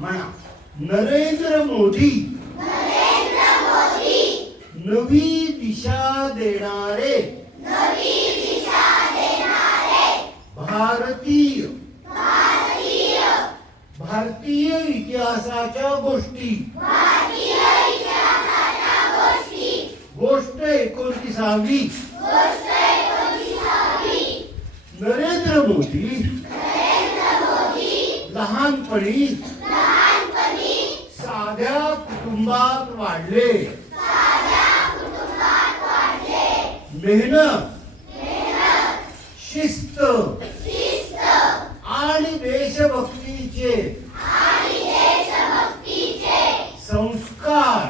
म्हणा. नरेंद्र मोदी नवी दिशा देणारे भारतीय इतिहासाच्या गोष्टी. गोष्ट 29वी. नरेंद्र मोदी लहानपणी साध्या कुटुंबात वाढले. मेहनत, शिस्त आणि देशभक्तीचे संस्कार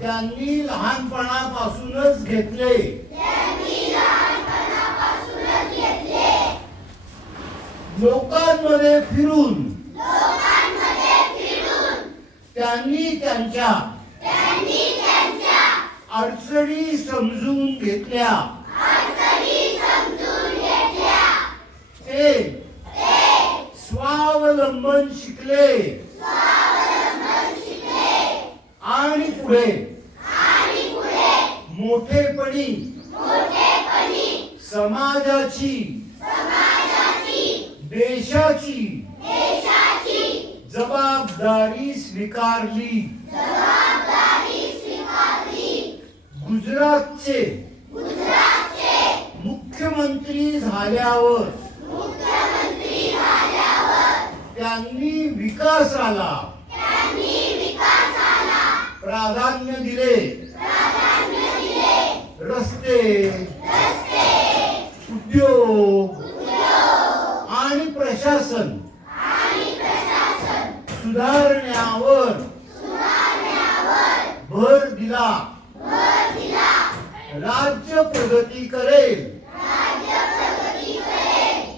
त्यांनी लहानपणापासूनच घेतले. लोकांमध्ये फिरून त्यांनी त्यांच्या अडचणी समजून घेतल्या. ते स्वावलंबन शिकले आणि पुढे मोठेपणी समाजाची देशाची जबाबदारी स्वीकारली. गुजरातचे मुख्यमंत्री झाल्यावर त्यांनी विकासाला प्राधान्य दिले. रस्ते, उद्योग आणि प्रशासन सुधारण्यावर भर दिला. राज्य प्रगती करेल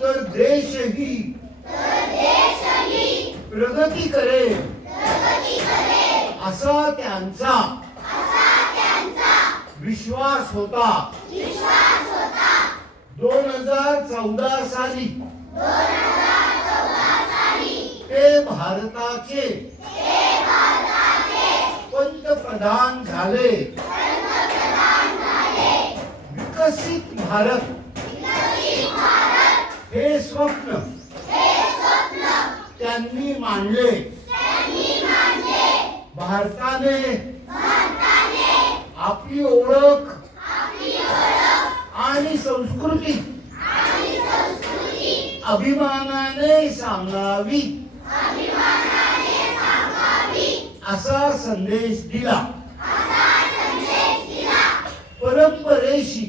तर देशही प्रगती करेल असा त्यांचा विश्वास होता. 2014 साली ते भारताचे पंतप्रधान झाले. विकसित भारत हे स्वप्न त्यांनी मांडले. भारताने आपली ओळख आणि संस्कृती अभिमानाने सांगावी असा संदेश दिला. परंपरेशी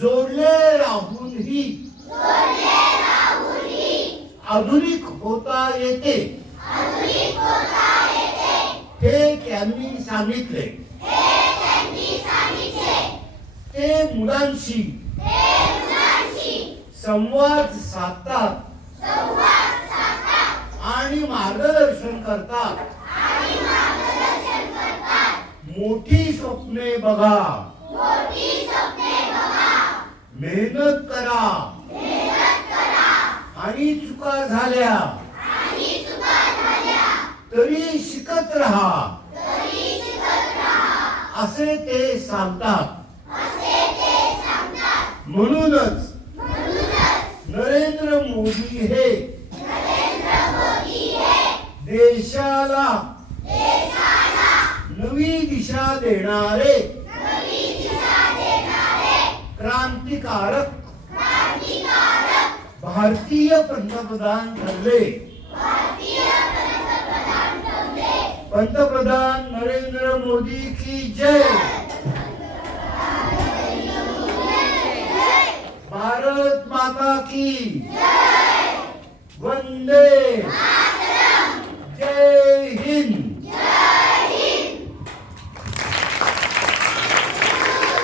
जोडले राहूनही आधुनिक होता येते हे त्यांनी सांगितले. ते मुलांशी संवाद साधतात आणि मार्गदर्शन करतात. मोठी स्वप्ने बघा, मेहनत करा आणि चुका झाल्या तरी शिकत राहा असे ते सांगतात. म्हणूनच नरेंद्र मोदी हे देशाला नवी दिशा देणारे क्रांतिकारक भारतीय पंतप्रधान ठरले. पंतप्रधान नरेंद्र मोदी की जय. भारत माता की